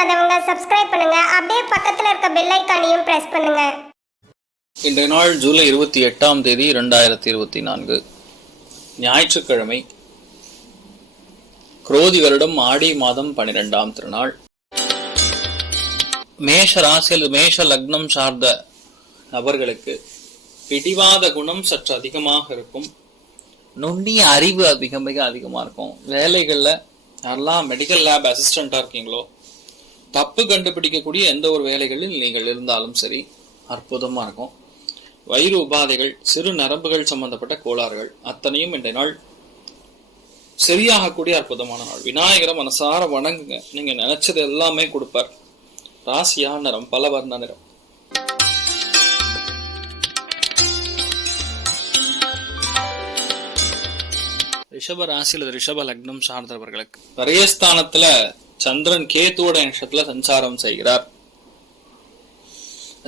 பண்ணாதவங்க சப்ஸ்கிரைப் பண்ணுங்க. அப்படியே பக்கத்துல இருக்க பெல் ஐகானையும் பிரஸ் பண்ணுங்க. இன்றைய நாள் ஜூலை 28 2024 ஞாயிற்றுக்கிழமை. குரோதி வருடம் ஆடி மாதம் 12ஆம் திருநாள். மேஷ ராசியில் மேஷ லக்னம் சார்ந்த நபர்களுக்கு பிடிவாத குணம் சற்று அதிகமாக இருக்கும். நுண்ணிய அறிவு மிக அதிகமா இருக்கும். வேலைகள்ல யாரெல்லாம் மெடிக்கல் லேப் அசிஸ்டண்டா இருக்கீங்களோ, தப்பு கண்டுபிடிக்கக்கூடிய எந்த ஒரு வேலைகளில் நீங்கள் இருந்தாலும் சரி அற்புதமா இருக்கும். வயிறு உபாதைகள், சிறு நரம்புகள் சம்பந்தப்பட்ட கோளாறுகள் அத்தனையும் இன்றைய நாள் சரியாகக்கூடிய அற்புதமான நாள். விநாயகரை மனசார வணங்குங்க. நீங்க நினைச்சது எல்லாமே கொடுப்பார். ராசியா நிறம் பலவர்ண நிறம். ரிஷப ராசியில் ரிஷப லக்னம் சார்ந்தவர்களுக்கு பரியஸ்தானத்துல சந்திரன் கேத்துவோட நட்சத்திரத்துல சஞ்சாரம் செய்கிறார்.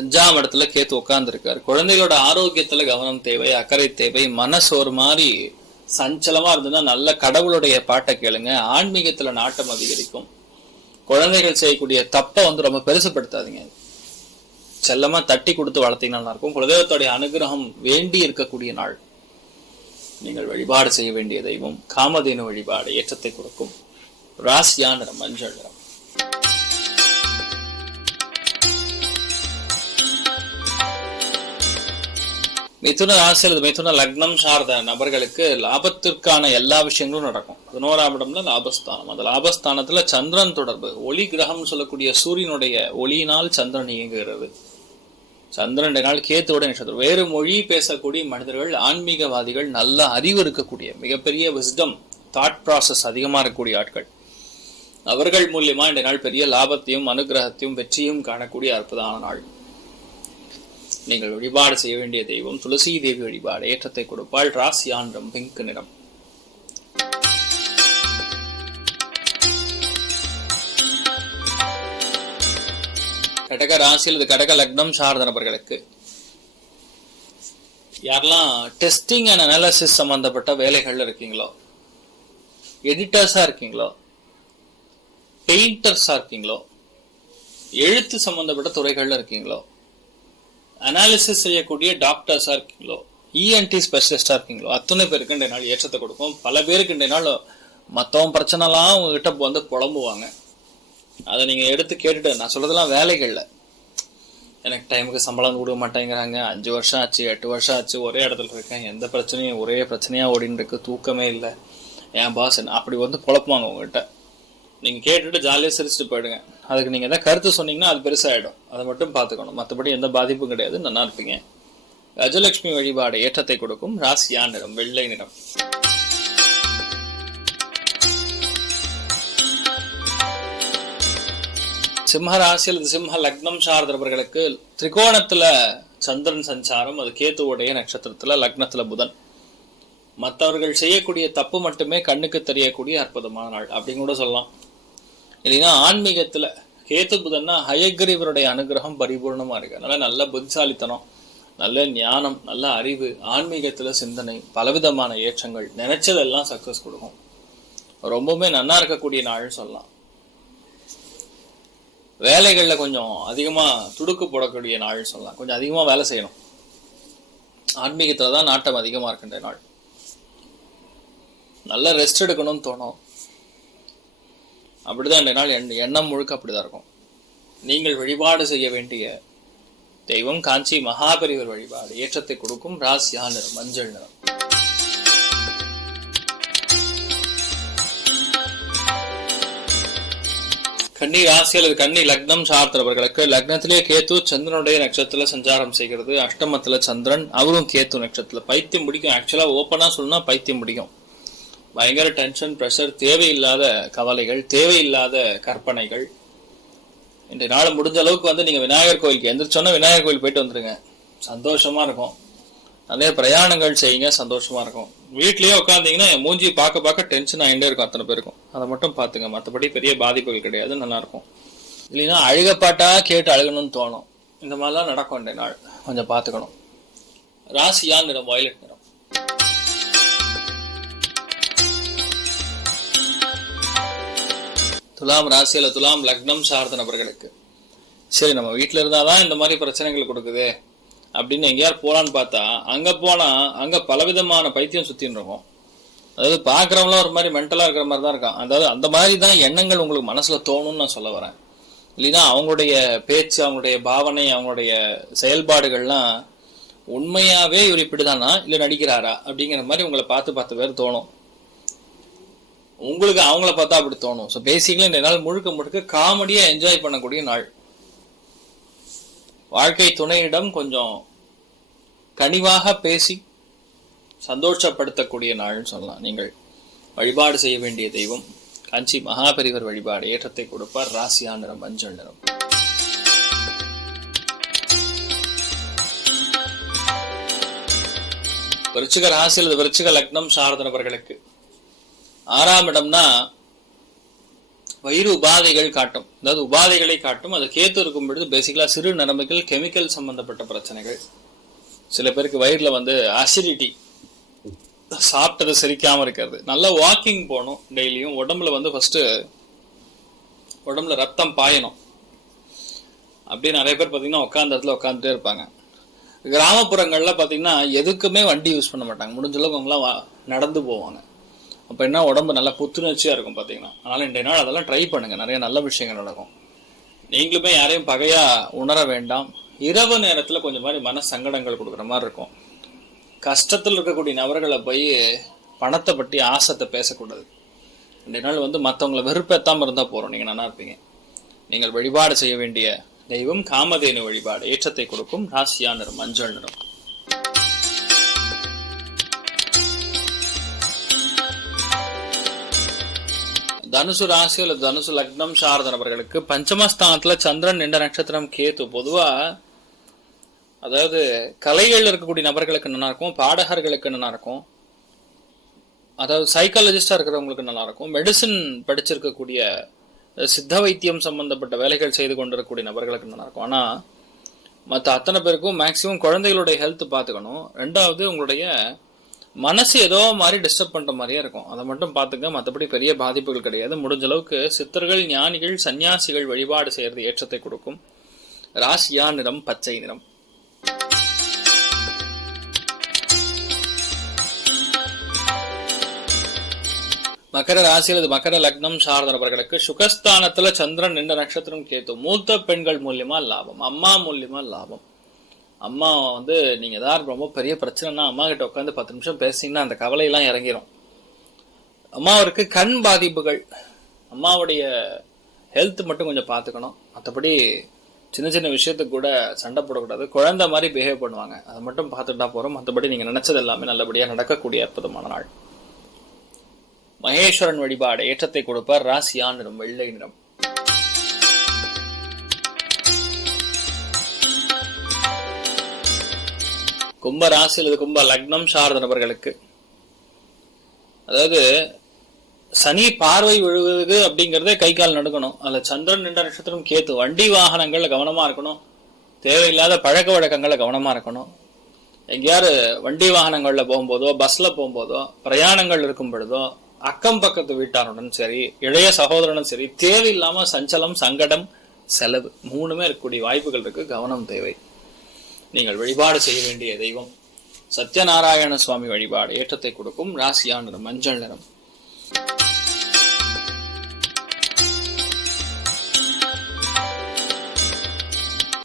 5ஆம் இடத்துல கேத்து உட்கார்ந்து இருக்காரு. குழந்தைகளோட ஆரோக்கியத்துல கவனம் தேவை, அக்கறை தேவை. மனசு ஒரு மாதிரி சஞ்சலமா இருந்ததுன்னா நல்ல கடவுளுடைய பாட்டை கேளுங்க. ஆன்மீகத்துல நாட்டம் அதிகரிக்கும். குழந்தைகள் செய்யக்கூடிய தப்பை ரொம்ப பெருசுப்படுத்தாதீங்க. செல்லமா தட்டி கொடுத்து வளர்த்தீங்கன்னா நல்லா இருக்கும். குலதெய்வத்தோடைய அனுகிரகம் வேண்டி இருக்கக்கூடிய நாள். நீங்கள் வழிபாடு செய்ய வேண்டிய தெய்வம் காமதேனு வழிபாடு ஏற்றத்தை கொடுக்கும். ராசியா நிறம் மஞ்சள் நிறம். மிதுன ராசியில் மிதுன லக்னம் சார்ந்த நபர்களுக்கு லாபத்திற்கான எல்லா விஷயங்களும் நடக்கும். 11ஆம் இடம்ல லாபஸ்தானம். அந்த லாபஸ்தானத்துல சந்திரன் தொடர்பு, ஒளி கிரகம் சொல்லக்கூடிய சூரியனுடைய ஒளியினால் சந்திரன் இயங்குகிறது. சந்திரன் நாள் கேத்துவோட நட்சத்திரம். வேறு மொழி பேசக்கூடிய மனிதர்கள், ஆன்மீகவாதிகள், நல்ல அறிவு இருக்கக்கூடிய, மிகப்பெரிய விஸ்டம், தாட் ப்ராசஸ் அதிகமா இருக்கக்கூடிய ஆட்கள், அவர்கள் மூலியமா இந்த நாள் பெரிய லாபத்தையும் அனுகிரகத்தையும் வெற்றியும் காணக்கூடிய அற்புதமான நாள். நீங்கள் வழிபாடு செய்ய வேண்டிய தெய்வம் துளசி தேவி வழிபாடு ஏற்றத்தை கொடுப்பாள். ராசியா நிறம் பிங்க் நிறம். கடக ராசியில் கடக லக்னம் சார்ந்த நபர்களுக்கு யாரெல்லாம் டெஸ்டிங் அண்ட் அனாலிசிஸ் சம்பந்தப்பட்ட வேலைகள்ல இருக்கீங்களோ, எடிட்டர்ஸா இருக்கீங்களோ, பெயிண்டர்ஸா இருக்கீங்களோ, எழுத்து சம்பந்தப்பட்ட துறைகள்ல இருக்கீங்களோ, அனாலிசிஸ் செய்யக்கூடிய டாக்டர்ஸா இருக்கீங்களோ, இஎன்டி ஸ்பெஷலிஸ்டா இருக்கீங்களோ, அத்தனை பேருக்கு இன்றைய நாள் ஏற்றத்தை கொடுக்கும். பல பேருக்கு இன்றைய நாள் மற்றவன் பிரச்சனைலாம் உங்ககிட்ட புலம்புவாங்க. அதை நீங்க எடுத்து கேட்டுட்டு, நான் சொல்றதெல்லாம் வேலைகள்ல எனக்கு டைமுக்கு சம்பளம் கொடுக்க மாட்டேங்கிறாங்க, 5 வருஷம் ஆச்சு 8 வருஷம் ஆச்சு ஒரே இடத்துல இருக்கேன், எந்த பிரச்சனையும் ஒரே பிரச்சனையா ஓடின்னு இருக்கு, தூக்கமே இல்லை, என் பாஸ் அப்படி புலப்புவாங்க உங்ககிட்ட. நீங்க கேட்டுட்டு ஜாலியாக சிரிச்சுட்டு போயிடுங்க. அதுக்கு நீங்க எதாவது கருத்து சொன்னீங்கன்னா அது பெருசாயிடும். அதை மட்டும் பார்த்துக்கணும். மற்றபடி எந்த பாதிப்பும் கிடையாது. நல்லா இருப்பீங்க. கஜலட்சுமி வழிபாடு ஏற்றத்தை கொடுக்கும். ராசியா நிறம் வெள்ளை நிறம். சிம்ம ராசியில் சிம்ம லக்னம் சார்ந்தவர்களுக்கு திரிகோணத்துல சந்திரன் சஞ்சாரம். அது கேத்துவோடைய நட்சத்திரத்துல, லக்னத்துல புதன். மற்றவர்கள் செய்யக்கூடிய தப்பு மட்டுமே கண்ணுக்கு தெரியக்கூடிய அற்புதமான நாள் அப்படின்னு கூட சொல்லலாம். இல்லைன்னா ஆன்மீகத்துல கேத்து புதன்னா ஹயக்ரீவருடைய அனுகிரகம் பரிபூர்ணமா இருக்கு. அதனால நல்ல புத்திசாலித்தனம், நல்ல ஞானம், நல்ல அறிவு, ஆன்மீகத்துல சிந்தனை, பலவிதமான ஏற்றங்கள், நினைச்சதெல்லாம் சக்சஸ் கொடுக்கும். ரொம்பவுமே நன்னா இருக்கக்கூடிய நாள்னு சொல்லலாம். வேலைகள்ல கொஞ்சம் அதிகமா துடுக்கு போடக்கூடிய நாள் சொல்லலாம். கொஞ்சம் அதிகமா வேலை செய்யணும். ஆன்மீகத்துலதான் நாட்டம் அதிகமா இருக்கின்ற நாள். நல்ல ரெஸ்ட் எடுக்கணும்னு தோணும். அப்படிதான் இந்த நாள் எண்ணம் முழுக்க அப்படிதான் இருக்கும். நீங்கள் வழிபாடு செய்ய வேண்டிய தெய்வம் காஞ்சி மகாபெரிவர் வழிபாடு ஏற்றத்தை கொடுக்கும். ராசியா நிறம் மஞ்சள் நிறம். கன்னி ராசி அல்லது கன்னி லக்னம் சார்ந்தவர்களுக்கு லக்னத்திலே கேத்து சந்திரனுடைய நட்சத்திரத்துல சஞ்சாரம் செய்கிறது. அஷ்டமத்துல சந்திரன், அவரும் கேத்து நட்சத்திரத்துல. பைத்தியம் பிடிக்கும். ஆக்சுவலா ஓப்பனா சொல்லணும்னா பைத்தியம் பிடிக்கும். பயங்கர டென்ஷன், ப்ரெஷர், தேவையில்லாத கவலைகள், தேவையில்லாத கற்பனைகள். இன்றைய நாள் முடிஞ்ச அளவுக்கு நீங்க விநாயகர் கோயிலுக்கு எந்திரிச்சோன்னா விநாயகர் கோயில் போயிட்டு வந்துருங்க. சந்தோஷமா இருக்கும். நிறைய பிரயாணங்கள் செய்யுங்க, சந்தோஷமா இருக்கும். வீட்லயே உட்காந்தீங்கன்னா என் மூஞ்சி பார்க்க டென்ஷன் ஆகிட்டே இருக்கும் அத்தனை பேருக்கும். அதை மட்டும் பாத்துங்க. மற்றபடி பெரிய பாதிப்புகள் கிடையாது. நல்லா இருக்கும். இல்லைன்னா அழுகப்பாட்டா கேட்டு அழுகணும்னு தோணும். இந்த மாதிரிலாம் நடக்கும் இன்றைய நாள். கொஞ்சம் பார்த்துக்கணும். ராசியா நிறம் வயலட் நிறம். துலாம் ராசியில துலாம் லக்னம் சார்ந்த நபர்களுக்கு சரி நம்ம வீட்டுல இருந்தாதான் இந்த மாதிரி பிரச்சனைகள் கொடுக்குது அப்படின்னு எங்கேயாவது போலான்னு பார்த்தா அங்க போனா அங்க பலவிதமான பைத்தியம் சுத்தின்னு இருக்கும். அதாவது பாக்குறவங்களாம் ஒரு மாதிரி மென்டலா இருக்கிற மாதிரி தான் இருக்கான். அதாவது அந்த மாதிரி தான் எண்ணங்கள் உங்களுக்கு மனசுல தோணும்னு நான் சொல்ல வரேன். இல்லைன்னா அவங்களுடைய பேச்சு, அவங்களுடைய பாவனை, அவங்களுடைய செயல்பாடுகள்லாம் உண்மையாவே இவர் இப்படிதானா இல்ல நடிக்கிறாரா அப்படிங்கிற மாதிரி உங்களை பார்த்து பேர் தோணும். உங்களுக்கு அவங்கள பார்த்தா அப்படி தோணும். ஸோ பேசிக்கலி இந்த நாள் முழுக்க காமெடியா என்ஜாய் பண்ணக்கூடிய நாள். வாழ்க்கை துணையிடம் கொஞ்சம் கனிவாக பேசி சந்தோஷப்படுத்தக்கூடிய நாள்னு சொல்லலாம். நீங்கள் வழிபாடு செய்ய வேண்டிய தெய்வம் காஞ்சி மகாபெரிவர் வழிபாடு. ஏற்றத்தை கொடுப்பார். ராசியா நிறம் மஞ்சள் நிறம். விருச்சிக ராசியில் விருச்சிக லக்னம் சார்ந்த நபர்களுக்கு 6ஆம் இடம்னா வயிறு உபாதைகள் காட்டும். அதாவது உபாதைகளை காட்டும். அது கேத்து இருக்கும் பொழுது பேசிக்கலா சிறு நரம்புகள், கெமிக்கல் சம்பந்தப்பட்ட பிரச்சனைகள். சில பேருக்கு வயிறுல அசிடிட்டி, சாப்பிட்டது செரிக்காம இருக்கிறது. நல்லா வாக்கிங் போகணும் டெய்லியும். உடம்புல ஃபர்ஸ்ட் உடம்புல ரத்தம் பாயணும். அப்படியே நிறைய பேர் பார்த்தீங்கன்னா உட்காந்த இடத்துல உட்காந்துட்டே இருப்பாங்க. கிராமப்புறங்கள்ல பார்த்தீங்கன்னா எதுக்குமே வண்டி யூஸ் பண்ண மாட்டாங்க. முடிஞ்ச அளவுக்கு அவங்களாம் நடந்து போவாங்க. அப்போ என்ன உடம்பு நல்லா புத்துணர்ச்சியா இருக்கும் பார்த்தீங்கன்னா. அதனால இன்றைய நாள் அதெல்லாம் ட்ரை பண்ணுங்க. நிறைய நல்ல விஷயங்கள் நடக்கும். நீங்களுமே யாரையும் பகையா உணர வேண்டாம். இரவு நேரத்துல கொஞ்சம் மாதிரி மன சங்கடங்கள் கொடுக்குற மாதிரி இருக்கும். கஷ்டத்தில் இருக்கக்கூடிய நபர்களை போய் பணத்தை பற்றி ஆசத்தை பேசக்கூடாது. இன்றைய நாள் மற்றவங்களை வெறுப்பேத்தாம இருந்தா போறோம். நீங்க நல்லா இருப்பீங்க. நீங்கள் வழிபாடு செய்ய வேண்டிய தெய்வம் காமதேனு வழிபாடு. ஏற்றத்தை கொடுக்கும். ராசியா நிறம் மஞ்சள் நிறம். தனுசு ராசி அல்லது தனுசு லக்னம் சார்ந்த நபர்களுக்கு பஞ்சமஸ்தானத்துல சந்திரன் நின்ற நட்சத்திரம் கேத்து. பொதுவா அதாவது கலைகள் இருக்கக்கூடிய நபர்களுக்கு நல்லா இருக்கும். பாடகர்களுக்கு நல்லா இருக்கும். அதாவது சைக்காலஜிஸ்டா இருக்கிறவங்களுக்கு நல்லா இருக்கும். மெடிசின் படிச்சிருக்கக்கூடிய சித்த வைத்தியம் சம்பந்தப்பட்ட வேலைகள் செய்து கொண்டிருக்கக்கூடிய நபர்களுக்கு நல்லா இருக்கும். ஆனா மற்ற அத்தனை பேருக்கும் மேக்சிமம் குழந்தைகளுடைய ஹெல்த் பார்த்துக்கணும். ரெண்டாவது உங்களுடைய மனசு ஏதோ மாதிரி டிஸ்டர்ப் பண்ற மாதிரியே இருக்கும். அதை மட்டும் பார்த்துக்க. மற்றபடி பெரிய பாதிப்புகள் கிடையாது. முடிஞ்ச அளவுக்கு சித்தர்கள், ஞானிகள், சன்னியாசிகள் வழிபாடு செய்யறது ஏற்றத்தை கொடுக்கும். ராசியா நிறம் பச்சை நிறம். மகர ராசியில் மகர லக்னம் சார்ந்த நபர்களுக்கு சுகஸ்தானத்துல சந்திரன் நின்ற நட்சத்திரம் கேத்து. மூத்த பெண்கள் மூலியமா லாபம். அம்மா மூலியமா லாபம். அம்மா நீங்க ஏதாவது ரொம்ப பெரிய பிரச்சனைனா அம்மா கிட்ட உட்காந்து 10 நிமிஷம் பேசிங்கன்னா அந்த கவலையெல்லாம் இறங்கிடும். அம்மாவிற்கு கண் பாதிப்புகள். அம்மாவுடைய ஹெல்த் மட்டும் கொஞ்சம் பார்த்துக்கணும். மற்றபடி சின்ன சின்ன விஷயத்துக்கு கூட சண்டை போடக்கூடாது. குழந்தை மாதிரி பிஹேவ் பண்ணுவாங்க. அதை மட்டும் பார்த்துட்டா போறோம். மற்றபடி நீங்க நினைச்சது எல்லாமே நல்லபடியா நடக்கக்கூடிய அற்புதமான நாள். மகேஸ்வரன் வழிபாடு. ஏற்றத்தை கொடுப்பார். ராசியா நிறம் வெள்ளை நிறம். கும்ப ராசி அல்லது கும்ப லக்னம் சார்ந்த நபர்களுக்கு அதாவது சனி பார்வை விழுவது அப்படிங்கறதே கை கால் நடுக்கணும். அதுல சந்திரன் நின்ற நட்சத்திரம் கேத்து. வண்டி வாகனங்கள்ல கவனமா இருக்கணும். தேவையில்லாத பழக்க வழக்கங்கள்ல கவனமா இருக்கணும். எங்கேயாரு வண்டி வாகனங்கள்ல போகும்போதோ, பஸ்ல போகும்போதோ, பிரயாணங்கள் இருக்கும் பொழுதோ, அக்கம் பக்கத்து வீட்டாருடன் சரி, இளைய சகோதரனும் சரி, தேவையில்லாம சஞ்சலம், சங்கடம், செலவு 3மே இருக்கக்கூடிய வாய்ப்புகள் இருக்கு. கவனம் தேவை. நீங்கள் வழிபாடு செய்ய வேண்டிய தெய்வம் சத்யநாராயண சுவாமி வழிபாடு. ஏற்றத்தை கொடுக்கும். ராசியா நிறம் மஞ்சள் நிறம்.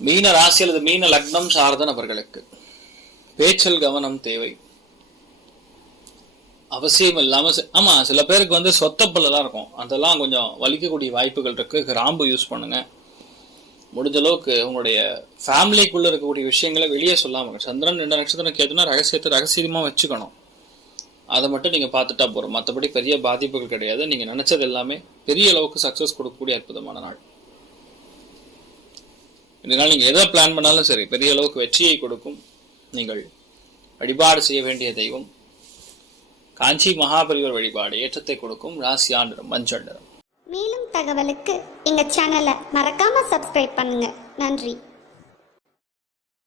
மீன ராசி அல்லது மீன லக்னம் சார்ந்த நபர்களுக்கு பேச்சல் கவனம் தேவை. அவசியம் இல்லாம ஆமா சில பேருக்கு சொத்தப்பல்லாம் இருக்கும். அதெல்லாம் கொஞ்சம் வலிக்கக்கூடிய வாய்ப்புகள் இருக்கு. கிராம்பு யூஸ் பண்ணுங்க. முடிஞ்ச அளவுக்கு உங்களுடைய ஃபேமிலிக்குள்ள இருக்கக்கூடிய விஷயங்களை வெளியே சொல்லாம. சந்திரன் நின்ற நட்சத்திரம் கேதுனா ரகசியத்தை ரகசியமா வச்சுக்கணும். அதை மட்டும் நீங்க பார்த்துட்டா போறோம். மற்றபடி பெரிய பாதிப்புகள் கிடையாது. நீங்க நினைச்சது எல்லாமே பெரிய அளவுக்கு சக்சஸ் கொடுக்கக்கூடிய அற்புதமான நாள். இந்த நாள் நீங்க எதை பிளான் பண்ணாலும் சரி பெரிய அளவுக்கு வெற்றியை கொடுக்கும். நீங்கள் வழிபாடு செய்ய வேண்டிய தெய்வம் காஞ்சி மகாபெரிவர் வழிபாடு. ஏற்றத்தை கொடுக்கும். ராசியா நிறம் மஞ்சள் நிறம். மேலும் தகவலுக்கு எங்க சேனலை மறக்காம சப்ஸ்கிரைப் பண்ணுங்க. நன்றி.